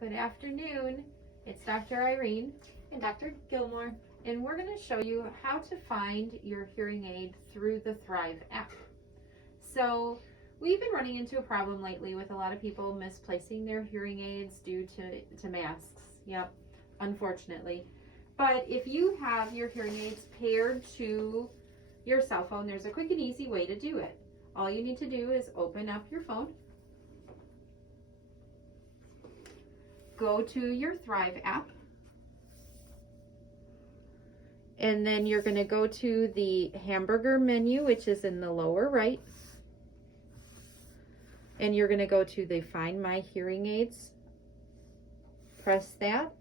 Good afternoon. It's Dr. Irene And Dr. Gilmore, and we're going to show you how to find your hearing aid through the Thrive app. So we've been running into a problem lately with a lot of people misplacing their hearing aids due to masks. Yep, unfortunately. But if you have your hearing aids paired to your cell phone, there's a quick and easy way to do it. All you need to do is open up your phone, go to your Thrive app, and then you're going to go to the hamburger menu, which is in the lower right, and you're going to go to the Find My Hearing Aids. Press that,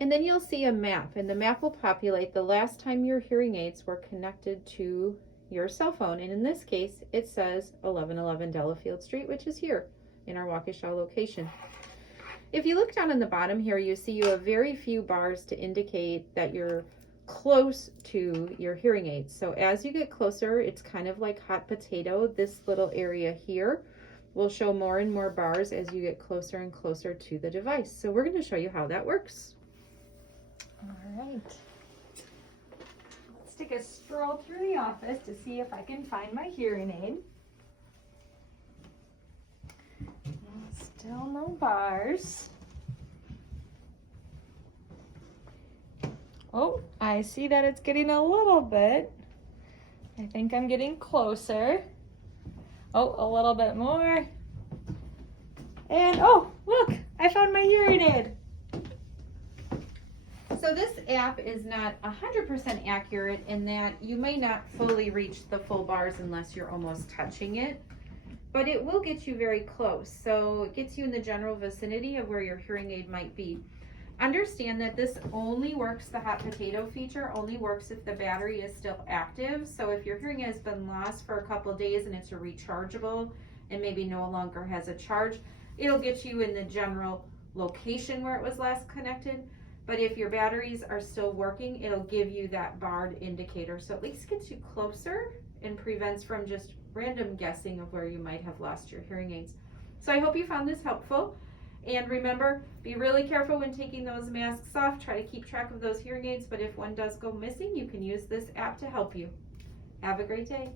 and then you'll see a map, and the map will populate the last time your hearing aids were connected to your cell phone, and in this case it says 1111 Delafield Street, which is here in our Waukesha location. If you look down on the bottom here, you see you have very few bars to indicate that you're close to your hearing aids. So as you get closer, it's kind of like hot potato. This little area here will show more and more bars as you get closer and closer to the device. So we're going to show you how that works. All right. Let's take a stroll through the office to see if I can find my hearing aid. Still no bars. Oh, I see that it's getting a little bit. I think I'm getting closer. Oh, a little bit more. And oh, look, I found my hearing aid. So this app is not 100% accurate in that you may not fully reach the full bars unless you're almost touching it, but it will get you very close. So it gets you in the general vicinity of where your hearing aid might be. Understand that this only works, the hot potato feature only works if the battery is still active. So if your hearing has been lost for a couple of days and it's a rechargeable and maybe no longer has a charge, it'll get you in the general location where it was last connected. But if your batteries are still working, it'll give you that barred indicator. So at least gets you closer and prevents from just random guessing of where you might have lost your hearing aids. So I hope you found this helpful. And remember, be really careful when taking those masks off. Try to keep track of those hearing aids, but if one does go missing, you can use this app to help you. Have a great day.